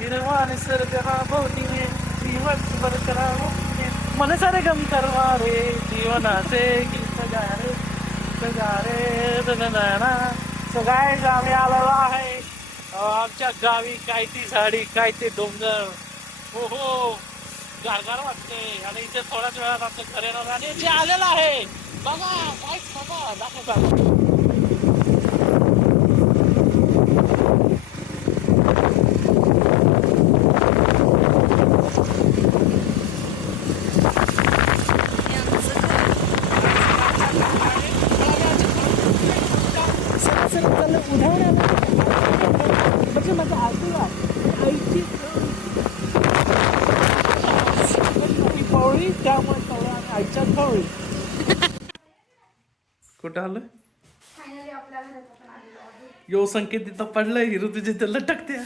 हिरवा निसर्ग हा भोवती दिवसभर करावं मन सारे गम करवा रे जीवनाचे गीत गा रे सगळ्या आम्ही आलेलो आहे आमच्या गावी काय ती झाडी काय ते डोंगर हो हो गारगार वाटते आणि इथे थोड्याच वेळात आमचं घर येणार आणि जे आलेलं आहे बघा काय बघा दाखव म्हणजे माझ्या आजोबा आईची पवळी त्यामुळे पवळा आणि आईच्या पवळी कुठं आलं यो संकेत तिथं पडलंय हिरो तुझे तर लटकत्या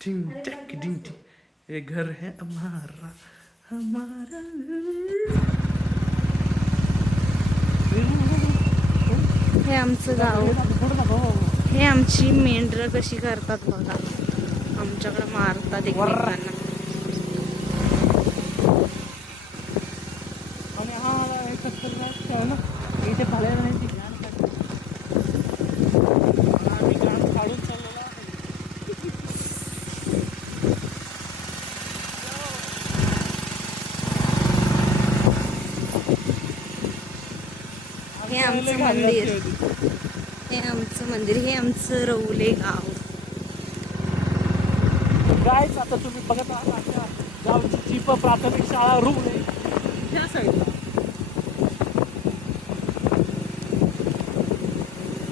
टिंग टॅक टिंग टिंग ये घर है हमारा हमारा हे आमचं गाव हे आमची मेंढरं कशी करतात बघा आमच्याकडे मारतात एकमेकांना आणि हा ना इथे पाळायला नाही ती गाण आम्ही गाण काढून चाललेलो हे आमचं मंदिर हे आमचं मंदिर हे आमचं रवले गाव गायच आता तुम्ही बघत आहात आमच्या गावची चिप प्राथमिक शाळा रूम आहे त्या साईडला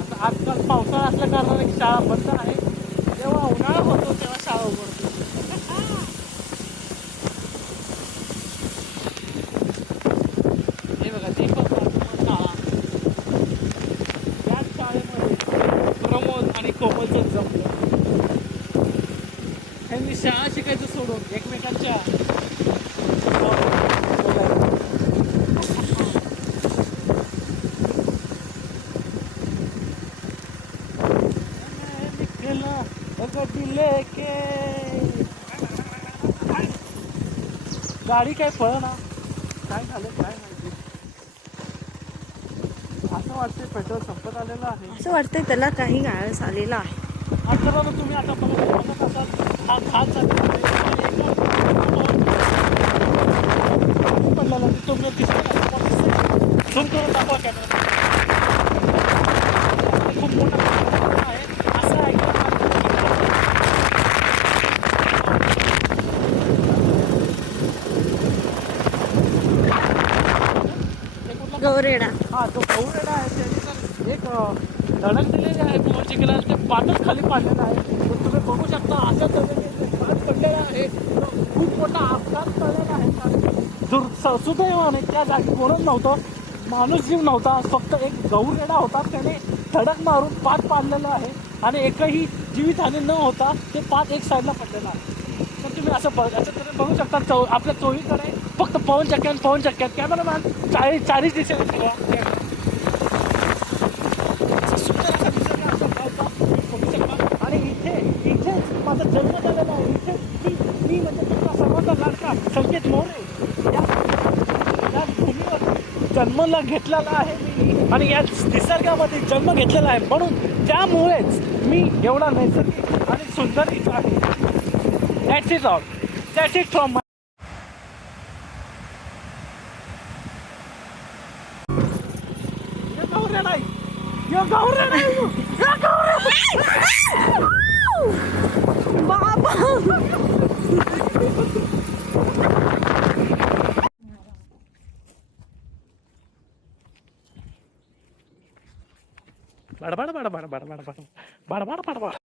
आता आजकाल पावसाळा असल्या कारणाने शाळा बंद आहे जेव्हा उन्हाळा होतो तेव्हा शाळा उघडतो हे बघा चिप प्राथमिक शाळा याच शाळेमध्ये प्रमोद आणि कोमलचं जमलं त्यांनी शाळा शिकायचं सोडून एकमेकांच्या गाडी काय पळ ना काय झालं काय माहिती असं वाटतंय पेट्रोल संपत आलेलं आहे असं वाटतंय त्याला काही गाळस आलेला आहे आता तुम्ही आता बघत असाल हा घाट पडलेला तुम्ही झूम करून दाखवा कॅमेरा खूप मोठा आहे असं आहे गौरेडा हा तो गौरेडा आहे त्याने तर एक धडक दिलेली आहे मोर्ची केला ते पातच खाली पाडलेलं आहे तर तुम्ही बघू शकता अशा तऱ्हेने घाट पडलेला आहे खूप मोठा अपघात पडलेला आहे सुदैवाने त्या जागी कोणच नव्हतं माणूस जीव नव्हता फक्त एक गौरेडा होता त्याने धडक मारून पात पाडलेला आहे आणि एकही जीवितहानी न होता ते पात एक साईडला पडलेला आहे तर तुम्ही असं तुम्ही बघू शकता आपल्या चोहीकडे फक्त पवन चक्क्यात कॅमेरामॅन चाळीस दिशेने सगळा सुंदर असा दिसत असं बघू शकता आणि इथेच माझा जन्म झालेला आहे इथे मी म्हणजे तुमचा सर्वांचा लाडका संकेत मोरे या भूमीवर जन्माला घेतलेला आहे मी आणि या निसर्गामध्ये जन्म घेतलेला आहे म्हणून त्यामुळेच मी एवढा नैसर्गिक आणि सुंदर इथं आहे That's it all. That's it from my बडबड